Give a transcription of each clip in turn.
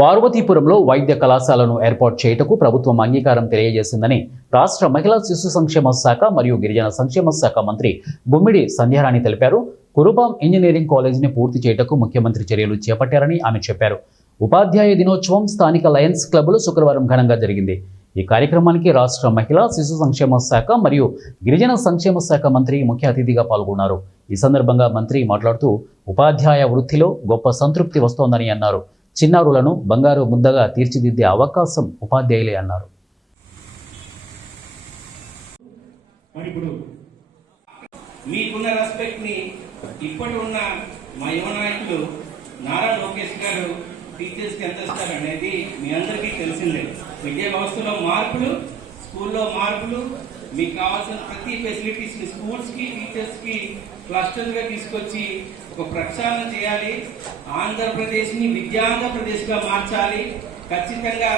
పార్వతీపురంలో వైద్య కళాశాలను ఏర్పాటు చేయుటకు ప్రభుత్వం అంగీకారం తెలియజేసిందని రాష్ట్ర మహిళా శిశు సంక్షేమ శాఖ మరియు గిరిజన సంక్షేమ శాఖ మంత్రి గుమ్మిడి సంధ్యారాణి తెలిపారు. కురుబాం ఇంజనీరింగ్ కాలేజీని పూర్తి చేయుటకు ముఖ్యమంత్రి చర్యలు చేపట్టారని ఆమె చెప్పారు. ఉపాధ్యాయ దినోత్సవం స్థానిక లయన్స్ క్లబ్లో శుక్రవారం ఘనంగా జరిగింది. ఈ కార్యక్రమానికి రాష్ట్ర మహిళా శిశు సంక్షేమ శాఖ మరియు గిరిజన సంక్షేమ శాఖ మంత్రి ముఖ్య అతిథిగా పాల్గొన్నారు. ఈ సందర్భంగా మంత్రి మాట్లాడుతూ ఉపాధ్యాయ వృత్తిలో గొప్ప సంతృప్తి వస్తోందని అన్నారు. చిన్నారులను బంగారు ముద్దగా తీర్చిదిద్దే అవకాశం ఉపాధ్యాయులే అన్నారు. మీకున్న రెస్పెక్ట్ ని ఇప్పటి ఉన్న మా యువ నాయకులు నారా లోకేష్ గారు టీచర్స్ కి ఎంత ఇస్తారు అనేది మీ అందరికీ తెలిసిందే. విద్యా వ్యవస్థలో మార్పులు, స్కూల్లో మార్పులు, మీకు కావాల్సిన ప్రతి ఫెసిలిటీస్ ని స్కూల్స్ కి టీచర్స్ కి క్లస్టర్ గా తీసుకొచ్చి ఒక ప్రక్షాళన చేయాలి. ఆంధ్రప్రదేశ్ ని విద్యాంధ్రప్రదేశ్ గా మార్చాలి. ఖచ్చితంగా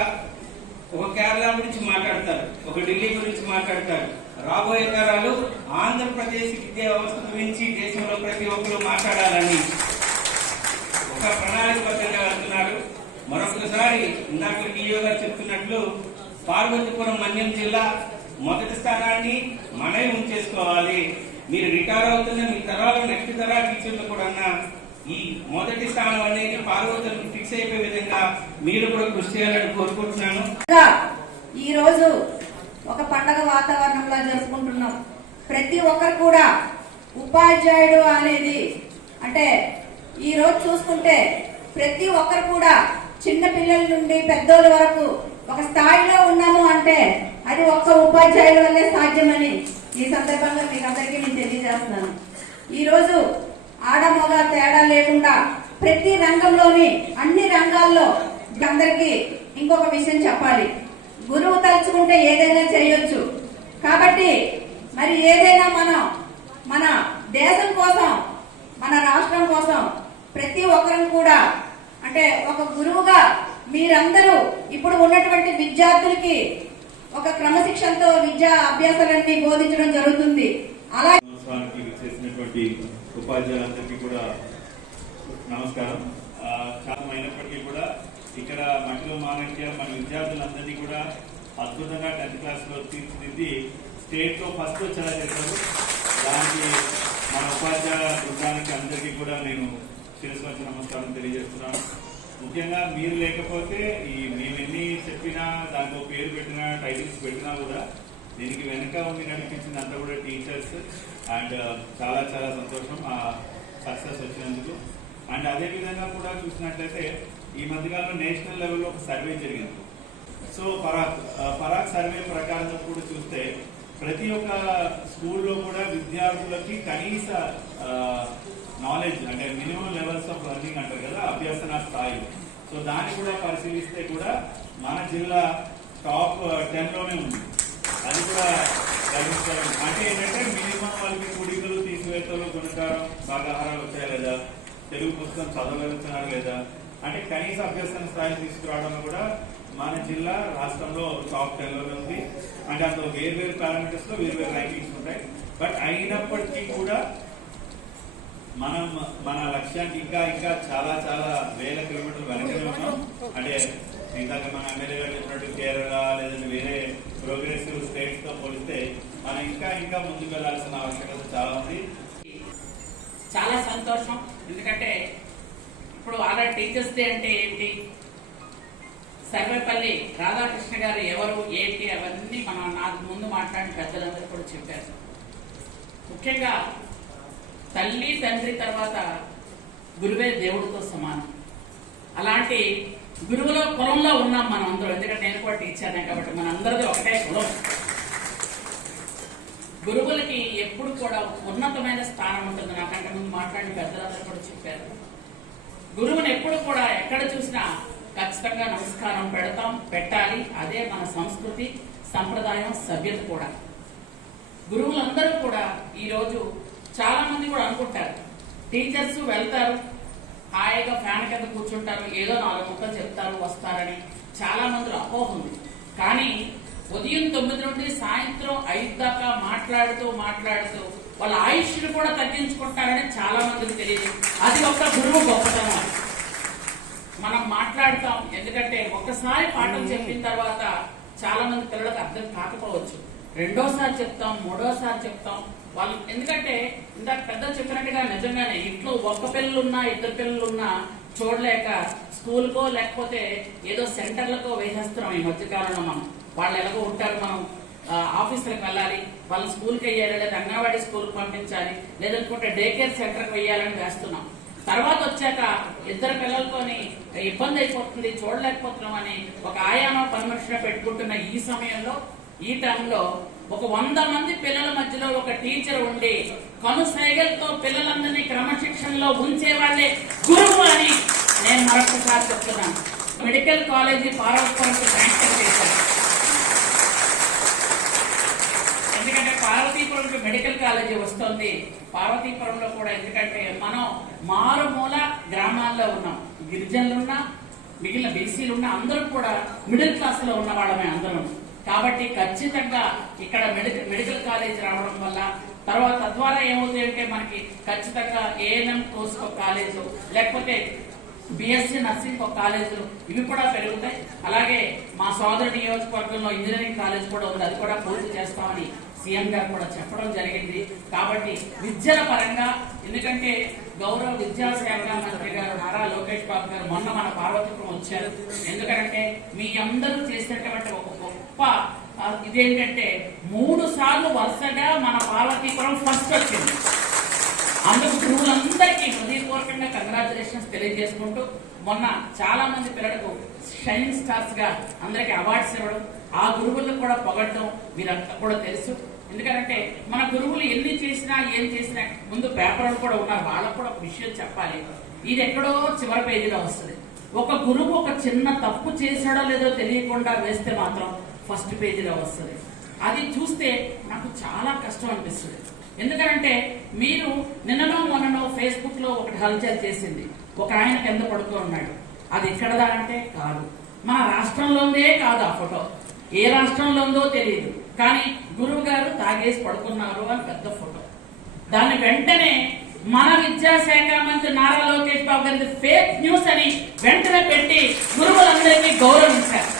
ఒక కేరళ గురించి మాట్లాడతారు, ఒక ఢిల్లీ గురించి మాట్లాడతారు. రాబోయే తరాలు ఆంధ్రప్రదేశ్ విద్యా వ్యవస్థ గురించి దేశంలో ప్రతి ఒక్కరు మాట్లాడాలని ఒక ప్రణాళికబద్ధంగా వెళ్తున్నారు. మరొకసారి ఇందాక టీఓ గారు చెప్తున్నట్లు పార్వతీపురం మన్యం జిల్లా మొదటి స్థానాన్ని మనమే ఉంచేసుకోవాలి. మీరు రిటైర్ అవుతున్న మీ తరాలు నెక్స్ట్ తరా టీచర్లు కూడా ఈ మొదటి స్థానం అనేది పార్వతులకు ఫిక్స్ అయిపోయే విధంగా మీరు కూడా కృషి చేయాలని కోరుకుంటున్నాను. ఈ రోజు ఒక పండగ వాతావరణంలో జరుపుకుంటున్నాం. ప్రతి ఒక్కరు కూడా ఉపాధ్యాయుడు అనేది అంటే ఈ రోజు చూసుకుంటే ప్రతి ఒక్కరు కూడా చిన్న పిల్లల నుండి పెద్దోళ్ళ వరకు ఒక స్థాయిలో ఉన్నాము అంటే అది ఒక్క ఉపాధ్యాయుల వల్లే సాధ్యమని ఈ సందర్భంగా మీకు అందరికీ నేను తెలియజేస్తున్నాను. ఈ రోజు ఆడ మగ తేడా లేకుండా ప్రతి రంగంలోని అన్ని రంగాల్లో అందరికీ ఇంకొక విషయం చెప్పాలి. గురువు తలుచుకుంటే ఏదైనా చేయొచ్చు. కాబట్టి మరి ఏదైనా మన దేశం కోసం, మన రాష్ట్రం కోసం ప్రతి ఒక్కరం కూడా అంటే ఒక గురువుగా మీరందరూ ఇప్పుడు ఉన్నటువంటి విద్యార్థులకి ఒక క్రమశిక్షణతో విద్యా అభ్యాసాలన్నీ బోధించడం జరుగుతుంది. అలాగే ఉపాధ్యాయులందరికీ కూడా నమస్కారం. చాలా అయినప్పటికీ కూడా ఇక్కడ మట్టిలో మానక్య మన విద్యార్థులందరినీ కూడా అద్భుతంగా 10th క్లాస్లో తీర్చిదిద్ది స్టేట్లో ఫస్ట్ వచ్చేలా చేశారు. దానికి మన ఉపాధ్యాయ బృందానికి అందరికీ కూడా నేను శిరస్సు వచ్చి నమస్కారం తెలియజేస్తున్నాను. ముఖ్యంగా మీరు లేకపోతే మేము ఎన్ని చెప్పినా దాంట్లో పేరు పెట్టినా టైటిల్స్ పెట్టినా కూడా దీనికి వెనుక ఉండి నడిపించింది అంతా కూడా టీచర్స్. అండ్ చాలా చాలా సంతోషం ఆ సక్సెస్ వచ్చినందుకు. అండ్ అదేవిధంగా కూడా చూసినట్లయితే ఈ మధ్యకాలంలో నేషనల్ లెవెల్లో ఒక సర్వే జరిగింది. సో పరాక్ సర్వే ప్రకారం కూడా చూస్తే ప్రతి ఒక్క స్కూల్లో కూడా విద్యార్థులకి కనీస నాలెడ్జ్ అంటే మినిమం లెవెల్స్ ఆఫ్ లెర్నింగ్ అంటారు కదా, అభ్యసన స్థాయి. సో దాన్ని కూడా పరిశీలిస్తే కూడా మన జిల్లా టాప్ 10లోనే ఉంది. అది కూడా గమనించాలి. అంటే ఏంటంటే మినిమం వాళ్ళకి కుడికలు, తీసివేతలు, గుణకారం, భాగాహారాలు వచ్చాయా లేదా, తెలుగు పుస్తకం చదవగలుగుతున్నారు లేదా, అంటే కనీస అభ్యసన స్థాయి తీసుకురావడంలో కూడా మన జిల్లా రాష్ట్రంలో టాప్ 10లోనే ఉంది. అంటే అందులో వేర్వేరు పారామీటర్స్ లో వేర్వేరు ర్యాంకింగ్స్ ఉంటాయి. బట్ అయినప్పటికీ కూడా మనం మన లక్ష్యానికి ఇంకా ఇంకా చాలా చాలా వేల కిలోమీటర్లు వెనకనే ఉన్నాం. అంటే ఇందాక మన ఎమ్మెల్యే గారు చెప్పినట్టు కేరళ లేదంటే వేరే ప్రోగ్రెసివ్ స్టేట్స్ తో పోలిస్తే మనం ఇంకా ఇంకా ముందుకు వెళ్లాల్సిన ఆవశ్యకత చాలా ఉంది. చాలా సంతోషం. ఎందుకంటే ఇప్పుడు ఆల్రెడీ టీచర్స్ డే అంటే ఏంటి, సర్వేపల్లి రాధాకృష్ణ గారు ఎవరు ఏంటి అవన్నీ నాకు ముందు మాట్లాడిన పెద్దలందరూ కూడా చెప్పారు. ముఖ్యంగా తల్లి తండ్రి తర్వాత గురువే దేవుడితో సమానం. అలాంటి గురువుల కులంలో ఉన్నాం మనం అందరూ. ఎందుకంటే నేను కూడా టీచర్నే కాబట్టి మన అందరిది ఒకటే కులం. గురువులకి ఎప్పుడు కూడా ఉన్నతమైన స్థానం ఉంటుంది. నాకంటే ముందు మాట్లాడిన పెద్దలందరూ కూడా చెప్పారు. గురువుని ఎప్పుడు కూడా ఎక్కడ చూసినా ఖచ్చితంగా నమస్కారం పెట్టాలి. అదే మన సంస్కృతి, సంప్రదాయం, సభ్యత కూడా. గురువులందరూ కూడా ఈరోజు చాలా మంది కూడా అనుకుంటారు టీచర్స్ వెళ్తారు, హాయిగా ఫ్యాన్ కింద కూర్చుంటారు, ఏదో 4 ముక్కలు చెప్తారు, వస్తారని చాలా మందిలో అపోహ ఉంది. కానీ ఉదయం 9 నుండి సాయంత్రం 5 దాకా మాట్లాడుతూ వాళ్ళ ఆయుష్ను కూడా తగ్గించుకుంటారని చాలా మందికి తెలియదు. అది ఒక గురువు గొప్పతనం. మనం మాట్లాడతాం. ఎందుకంటే ఒకసారి పాఠం చెప్పిన తర్వాత చాలా మంది పిల్లలకు అర్థం కాకపోవచ్చు. రెండోసారి చెప్తాం, మూడోసారి చెప్తాం వాళ్ళు. ఎందుకంటే ఇందాక పెద్ద చెప్పినట్టుగా నిజంగానే ఇంట్లో ఒక్క పిల్లలున్నా ఇద్దరు పిల్లలున్నా చూడలేక స్కూల్కో లేకపోతే ఏదో సెంటర్లకో వేసేస్తున్నాం ఈ మధ్యకాలంలో. మనం వాళ్ళు ఎలాగో ఉంటారు, మనం ఆఫీసులకు వెళ్ళాలి, వాళ్ళ స్కూల్కి వెయ్యాలి, లేదా అంగన్వాడీ స్కూల్కి పంపించాలి, లేదనుకుంటే డే కేర్ సెంటర్కి వెయ్యాలని వేస్తున్నాం. తర్వాత వచ్చాక ఇద్దరు పిల్లలతోని ఇబ్బంది అయిపోతుంది, చూడలేకపోతున్నాం అని ఒక ఆయానో పని మనిషిని పెట్టుకుంటున్న ఈ సమయంలో, ఈ టైంలో ఒక 100 మంది పిల్లల మధ్యలో ఒక టీచర్ ఉండి కనుసైగలతో పిల్లలందరినీ క్రమశిక్షణలో ఉంచేవాళ్లే గురువు అని నేను మరొకసారి చెప్తున్నాను. మెడికల్ కాలేజీ పార్వతీపురంకి శాంక్షన్ చేశారు. ఎందుకంటే పార్వతీపురంకి మెడికల్ కాలేజీ వస్తుంది. పార్వతీపురంలో కూడా ఎందుకంటే మనం మారుమూల గ్రామాల్లో ఉన్నాం, గిరిజనులున్నా మిగిలిన బీసీలు ఉన్నా అందరూ కూడా మిడిల్ క్లాస్ లో ఉన్న వాళ్ళమే అందరం. కాబట్టి ఖచ్చితంగా ఇక్కడ మెడికల్ కాలేజ్ రావడం వల్ల తర్వాత తద్వారా ఏమవుతుంది అంటే మనకి ఖచ్చితంగా ఏఎన్ఎం కోర్స్ ఒక కాలేజు, లేకపోతే బిఎస్సీ నర్సింగ్ ఒక కాలేజు, ఇవి కూడా పెరుగుతాయి. అలాగే మా సోదరు నియోజకవర్గంలో ఇంజనీరింగ్ కాలేజ్ కూడా ఉంది, అది కూడా పూర్తి చేస్తామని సీఎం గారు కూడా చెప్పడం జరిగింది. కాబట్టి విద్యల పరంగా, ఎందుకంటే గౌరవ విద్యాశాఖ మంత్రి గారు నారా లోకేష్ బాబు గారు మొన్న మన పార్వతీపురం వచ్చారు. ఎందుకంటే మీ అందరూ చేసినటువంటి ఒక గొప్ప ఇదేంటంటే 3 సార్లు వరుసగా మన పార్వతీపురం ఫస్ట్ వచ్చింది. అందుకు గురువులందరికీ హృదయపూర్వకంగా కంగ్రాచులేషన్స్ తెలియజేసుకుంటూ, మొన్న చాలా మంది పిల్లలకు షైనింగ్ స్టార్స్ గా అందరికి అవార్డ్స్ ఇవ్వడం, ఆ గురువులకు కూడా పొగడటం మీరంతా కూడా తెలుసు. ఎందుకంటే మన గురువులు ఎన్ని చేసినా ఏం చేసినా ముందు పేపర్లు కూడా ఉన్నారు, వాళ్ళకు కూడా ఒక విషయం చెప్పాలి. ఇది ఎక్కడో చివరి పేజీలో వస్తుంది. ఒక గురువు ఒక చిన్న తప్పు చేశాడో లేదో తెలియకుండా వేస్తే మాత్రం ఫస్ట్ పేజీలో వస్తుంది. అది చూస్తే నాకు చాలా కష్టం అనిపిస్తుంది. ఎందుకంటే మీరు నిన్ననో మొన్ననో ఫేస్బుక్ లో ఒకటి హల్చల్ చేసింది, ఒక ఆయన కింద పడుతూ ఉన్నాడు. అది ఎక్కడదా అంటే కాదు, మన రాష్ట్రంలోనే కాదు. ఆ ఫోటో ఏ రాష్ట్రంలో ఉందో తెలియదు, కానీ గురువు గారు తాగేసి పడుకున్నారు అని పెద్ద ఫోటో. దాన్ని వెంటనే మన విద్యాశాఖ మంత్రి నారా లోకేష్ బాబు గారి ఫేక్ న్యూస్ అని వెంటనే పెట్టి గురువులందరినీ గౌరవించారు.